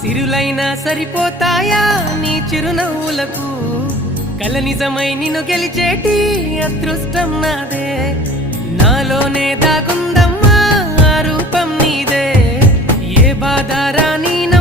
సిరులైనా సరిపోతాయా నీ చిరునవ్వులకు కల నిజమై నిన్ను గెలిచేటి అదృష్టం నాదే నాలోనే దాగుందమ్మా ఆ రూపం నీదే ఏ బాధ రాని